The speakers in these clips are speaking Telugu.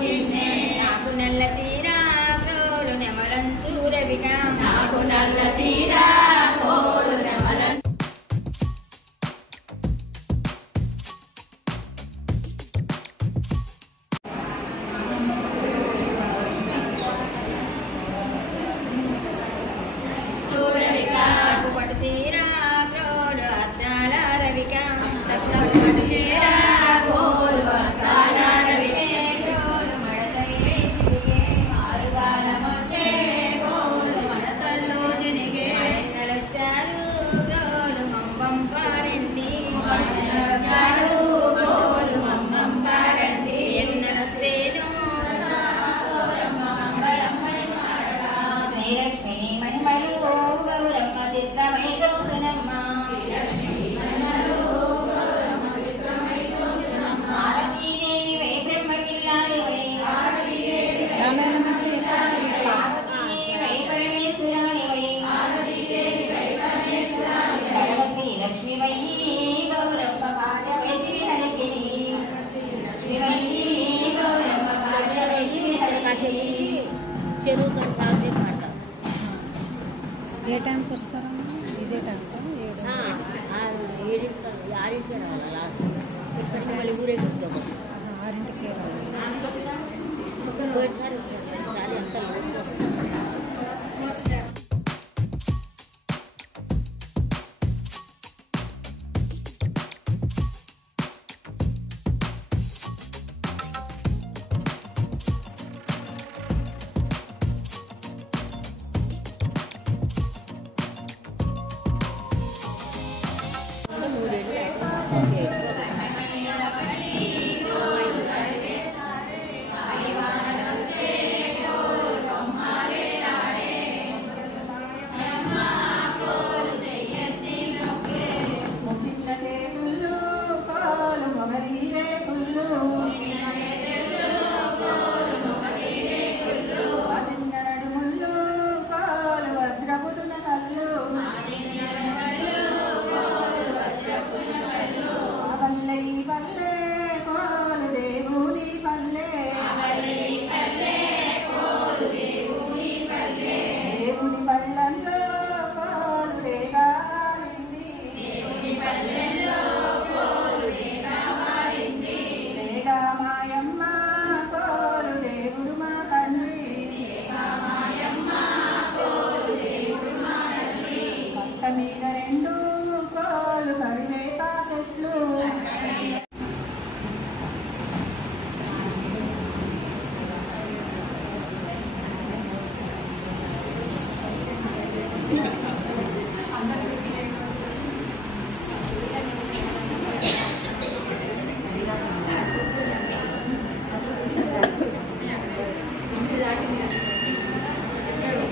తిన్నే నాకు నల్ల చీర కోలు నెమలం సూరవిక నాకు నల్ల చీర కోలు నెమలం సూరవిక పట్టు చీర కోలు అద్దాల రవిక పట్టు చీర కోలు అద్దాల రవిక కోలు మడతయ్యే సిరిగే ఆరుగాలం వచ్చే కోలు మడతల్లో జనిగే నలచారు కోలు మంబం పారండి నలచారు కోలు మంబం పారండి ఎన్ననస్తేను శ్రీలక్ష్మి మహిమలు గౌరమ్మ చిత్రమై చూసునమ్మ పార్వతీదేవి వై బ్రహ్మగిల్లాలి వై పార్వతీదేవి వై పరమేశ్వరాణి వై శ్రీలక్ష్మి వై గౌరమ్మ పార్వతి విహరికిని శ్రీవై గౌరమ్మ పార్వతి విహరికిని చెరువు కానీ చాలాసేపు మాడతాం ఏ టైంకి వస్తారా ఇదే టైంకా 7కి 6కి రావాలి లాస్ట్ ఇక్కడికి మళ్ళీ ఊరేగిస్తాము 6ంటికి ఒకసారి ఒకసారి అంతా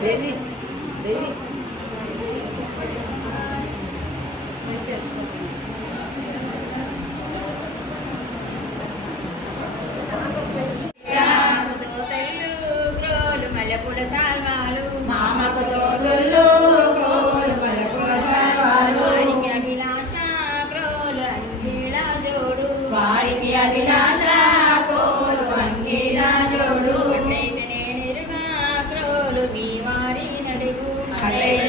దేవి దేవి మల్లెపూల సాల్వాలు మామకు దోగుళ్ళు క్రోలు మల్లెపూల సాల్వాలు వారికి అభిలాష క్రోలు అంగీల జోడు వారికి అభిలాష క్రోలు అంగీల జోడు నేనెరుగా క్రోలు మీ వారి నడుగు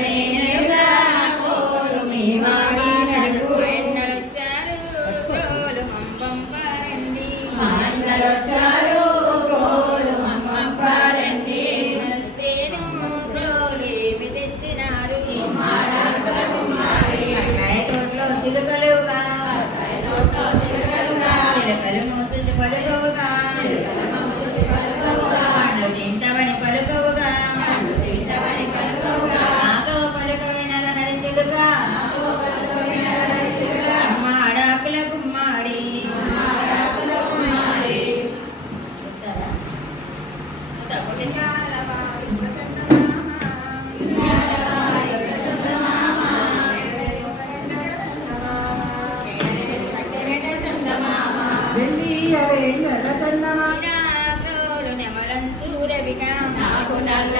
నేనెరుగా క్రోలు మీ వారి నడుగు ఎన్నలొచ్చారు క్రోలు మంబం పారండి అన్నలొచ్చారు క్రోలు మంబం పారండి నమస్తేను క్రోలు ఏమి తెచ్చినారు తోటలో చిలుకలుగా చిలుకలు మోసులు పలుకవుగా పండ్లు తింటవని పలుకవుగా నాతో పలుకవిన నడి చిలుక అమ్మాడాకుల గుమ్మాడి నెమలం సూరవిగా నాకు నల్ల